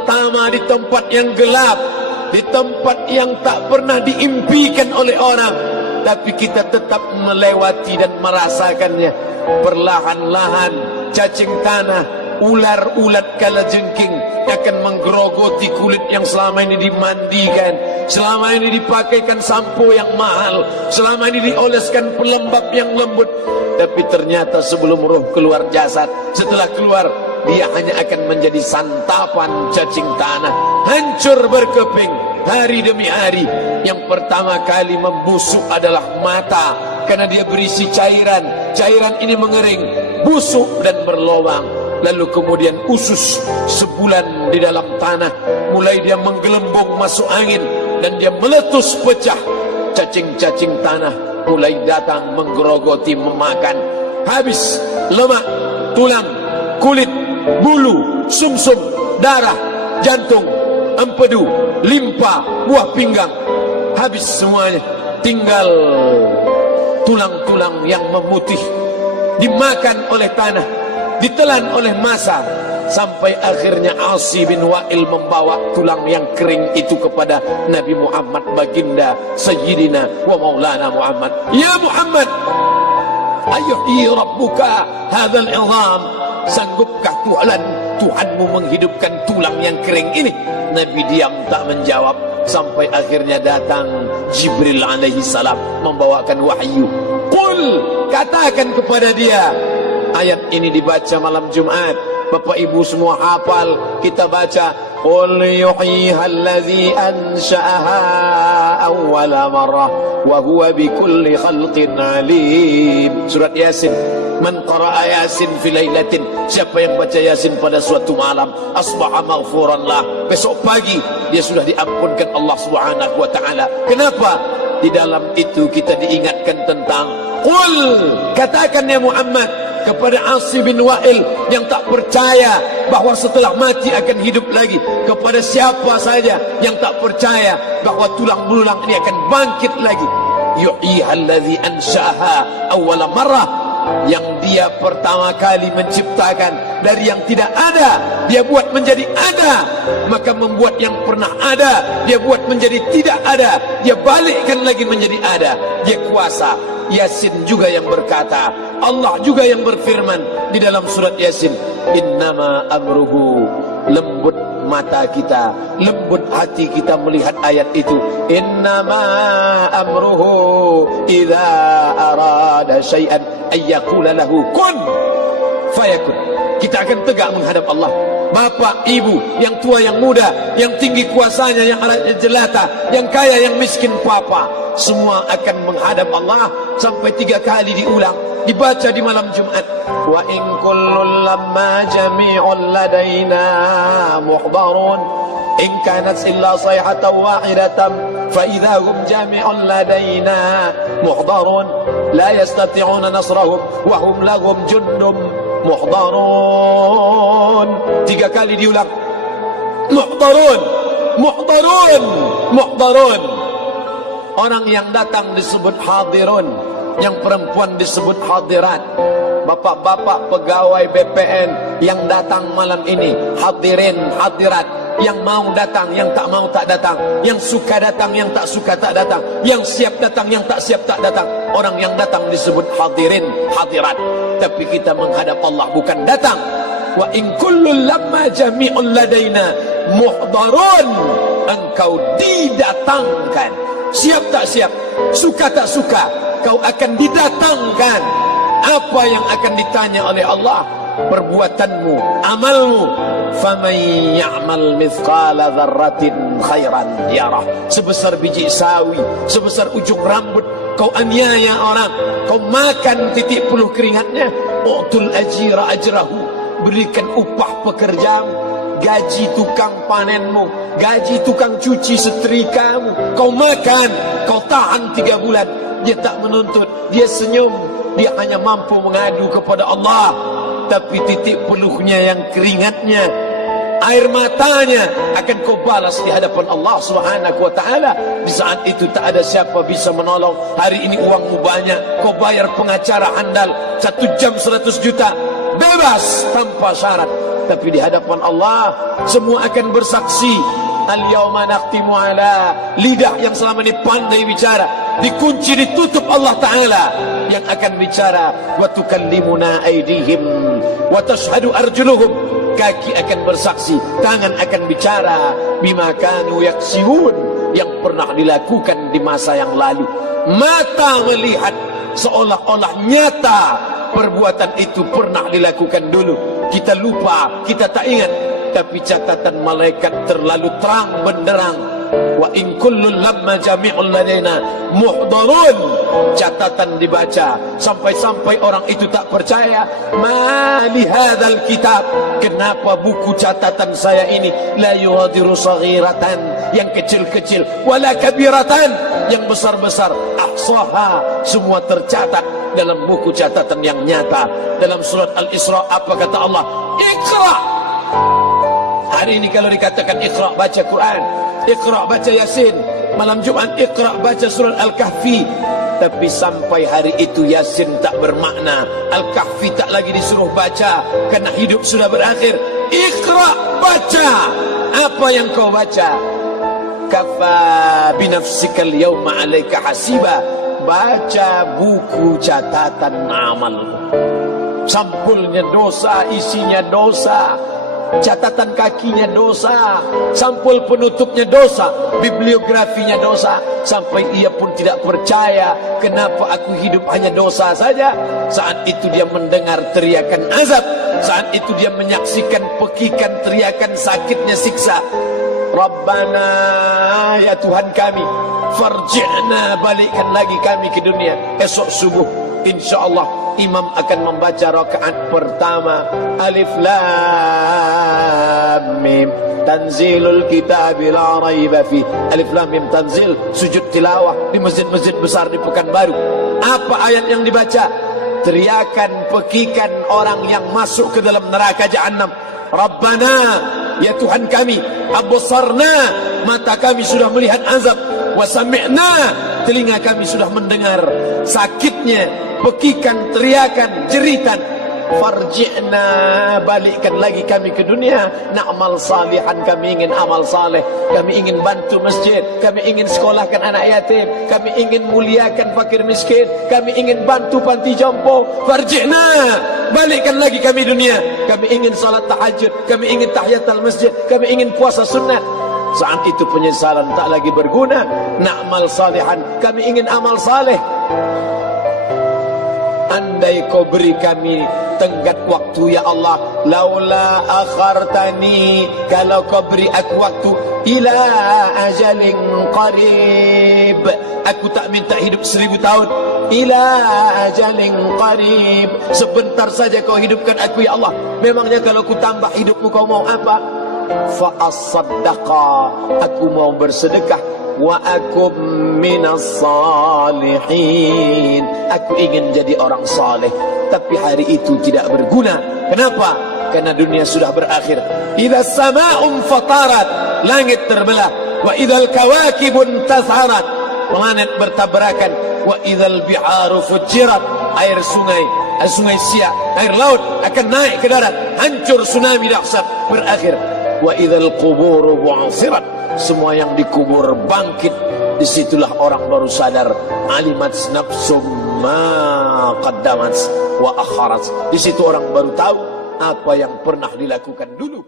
pertama di tempat yang gelap, di tempat yang tak pernah diimpikan oleh orang, tapi kita tetap melewati dan merasakannya. Perlahan-lahan cacing tanah, ular-ulat kalajengking akan menggerogoti kulit yang selama ini dimandikan, selama ini dipakaikan sampo yang mahal, selama ini dioleskan pelembab yang lembut. Tapi ternyata sebelum roh keluar jasad, setelah keluar, dia hanya akan menjadi santapan cacing tanah, hancur berkeping hari demi hari. Yang pertama kali membusuk adalah mata, karena dia berisi cairan. Cairan ini mengering, busuk dan berlubang. Lalu kemudian usus sebulan di dalam tanah, mulai dia menggelembung masuk angin dan dia meletus pecah. Cacing-cacing tanah mulai datang menggerogoti, memakan. Habis lemak, tulang, kulit, bulu, sumsum, darah, jantung, empedu, limpa, buah pinggang. Habis semuanya, tinggal tulang-tulang yang memutih, dimakan oleh tanah, ditelan oleh massa, sampai akhirnya Asi bin Wa'il membawa tulang yang kering itu kepada Nabi Muhammad, baginda Sayyidina wa Maulana Muhammad. Ya Muhammad, ayuhi rabbuka hadzal 'idham, sanggupkah Tuhanmu menghidupkan tulang yang kering ini? Nabi diam tak menjawab, sampai akhirnya datang Jibril alaihi salam membawakan wahyu. Qul, katakan kepada dia. Ayat ini dibaca malam Jumat. Bapak ibu semua hafal, kita baca. Qul yuhyiha allazi ansha'aha awwala marrah wa huwa bikulli khalqin alim. Surat Yasin. Man qara'a Yasin fi lailatin, siapa yang baca Yasin pada suatu malam, asbaha maghfuran lah, besok pagi dia sudah diampunkan Allah Subhanahu wa taala. Kenapa? Di dalam itu kita diingatkan tentang qul, katakan ya Muhammad kepada Asi bin Wa'il yang tak percaya bahawa setelah mati akan hidup lagi, kepada siapa saja yang tak percaya bahawa tulang belulang ini akan bangkit lagi. Yuhyiha allazi ansha'aha awwala marrah, yang dia pertama kali menciptakan dari yang tidak ada, dia buat menjadi ada. Maka membuat yang pernah ada, dia buat menjadi tidak ada, dia balikkan lagi menjadi ada. Dia kuasa. Yasin juga yang berkata, Allah juga yang berfirman di dalam surat Yasin, innama amruhu, lembut mata kita, lembut hati kita melihat ayat itu. Innama amruhu idza arada syai'an ayyaqula lahu kun fayakun. Kita akan tegak menghadap Allah. Bapak, ibu, yang tua, yang muda, yang tinggi kuasanya, yang alatnya jelata, yang kaya, yang miskin, papa, semua akan menghadap Allah. Sampai 3 kali diulang, dibaca di malam Jumat. Wa in kullun lamma jami'un ladaina muhdarun in kanat illa sayhatan wahidatan fa idza hum jami'un ladaina muhdarun la yastati'una nasrahum wa hum lahum jundum muhdarun. 3 kali diulang, muhdarun, muhdarun, muhdarun. Orang yang datang disebut hadirun, yang perempuan disebut hadirat. Bapak-bapak pegawai BPN yang datang malam ini, hadirin, hadirat. Yang mau datang, yang tak mau tak datang, yang suka datang, yang tak suka tak datang, yang siap datang, yang tak siap tak datang. Orang yang datang disebut hadirin, hadirat. Tapi kita menghadap Allah bukan datang. Wa in kullun lamma jami'un ladaina muhdarun, engkau didatangkan. Siap tak siap, suka tak suka, kau akan didatangkan. Apa yang akan ditanya oleh Allah? Perbuatanmu, amalmu. Faman ya'mal mithqala dzarratin khairan yarah. Sebesar biji sawi, sebesar ujung rambut, kau aniaya orang, kau makan titik puluh keringatnya. U'tul ajira ajrahu, berikan upah pekerjamu, gaji tukang panenmu, gaji tukang cuci setrikamu. Kau makan, kau tahan 3 bulan, dia tak menuntut, dia senyum, dia hanya mampu mengadu kepada Allah. Tapi titik peluhnya yang keringatnya, air matanya akan kau balas di hadapan Allah Subhanahu wa taala. Di saat itu tak ada siapa bisa menolong. Hari ini uangmu banyak, kau bayar pengacara handal 1 jam 100 juta, bebas tanpa syarat. tapi di hadapan Allah semua akan bersaksi. Al-yawma nakhtimu ala, lidah yang selama ini pandai bicara dikunci, ditutup Allah Ta'ala yang akan bicara. Wa tukallimuna aydihim wa tashhadu arjuluhum, kaki akan bersaksi, tangan akan bicara. Bima kanu yaksibun, yang pernah dilakukan di masa yang lalu. Mata melihat seolah-olah nyata perbuatan itu pernah dilakukan dulu. Kita lupa, kita tak ingat, tapi catatan malaikat terlalu terang benderang. Wa in kullun lamma jami'un ladaina muhdarun, catatan dibaca sampai-sampai orang itu tak percaya. Ma li hadzal kitab, kenapa buku catatan saya ini la yughadiru saghiratan, yang kecil-kecil, wala kabiratan, yang besar-besar, ahsaha, semua tercatat dalam buku catatan yang nyata. Dalam surat Al-Isra apa kata Allah? Iqra. Hari ini kalau dikatakan Iqra, baca Quran, Iqra, baca Yasin. Malam Jumat Iqra, baca surat Al-Kahfi. Tapi sampai hari itu Yasin tak bermakna, Al-Kahfi tak lagi disuruh baca, karena hidup sudah berakhir. Iqra, baca. Apa yang kau baca? Kafa binafsikal yawma alaika hasiba, baca buku catatan amal. Sampulnya dosa, isinya dosa. Catatan kakinya dosa, sampul penutupnya dosa, bibliografinya dosa. Sampai ia pun tidak percaya, kenapa aku hidup hanya dosa saja. Saat itu dia mendengar teriakan azab, saat itu dia menyaksikan pekikan teriakan sakitnya siksa. Rabbana, ya Tuhan kami, farji'na, balikkan lagi kami ke dunia. Esok subuh insyaallah imam akan membaca rakaat pertama. Alif lam mim, tanzilul kitab la raiba fi. Alif lam mim tanzil, sujud tilawah di masjid-masjid besar di Pekanbaru. Apa ayat yang dibaca? Teriakan pekikan orang yang masuk ke dalam neraka jahanam. Rabbana, ya Tuhan kami, absarna, mata kami sudah melihat azab, wa sami'na, telinga kami sudah mendengar sakitnya pekikan, teriakan, jeritan. Farji'na, balikkan lagi kami ke dunia. Na'mal salihan, kami ingin amal saleh, kami ingin bantu masjid, kami ingin sekolahkan anak yatim, kami ingin muliakan fakir miskin, kami ingin bantu panti jompo. Farji'na, balikkan lagi kami dunia. Kami ingin salat tahajud, kami ingin tahiyatul masjid, kami ingin puasa sunat. Saat itu penyesalan tak lagi berguna. Na'mal salihan, kami ingin amal saleh. Andai kau beri kami tenggat waktu ya Allah, laula akhartani, kalau kau beri aku waktu, ila ajalin qarib, aku tak minta hidup 1000 tahun, ila ajalin qarib, sebentar saja kau hidupkan aku ya Allah. Memangnya kalau ku tambah hidupmu kau mau apa? Fa as-saddaqa, aku mau bersedekah. Wa akum minas salihin, aku ingin jadi orang saleh. Tapi hari itu tidak berguna. Kenapa? Karena dunia sudah berakhir. Idza sama'un fatarat, langit terbelah. Wa idzal kawakibun tasharat, planet bertabrakan. Wa idzal biharu fujirat, air sungai Siak, air laut akan naik ke darat, hancur, tsunami dahsyat berakhir. Wa idzal quburu bu'sirat, semua yang dikubur bangkit. Disitulah orang baru sadar, alimat nafsum ma qaddamat wa akharat. Di situ orang baru tahu apa yang pernah dilakukan dulu.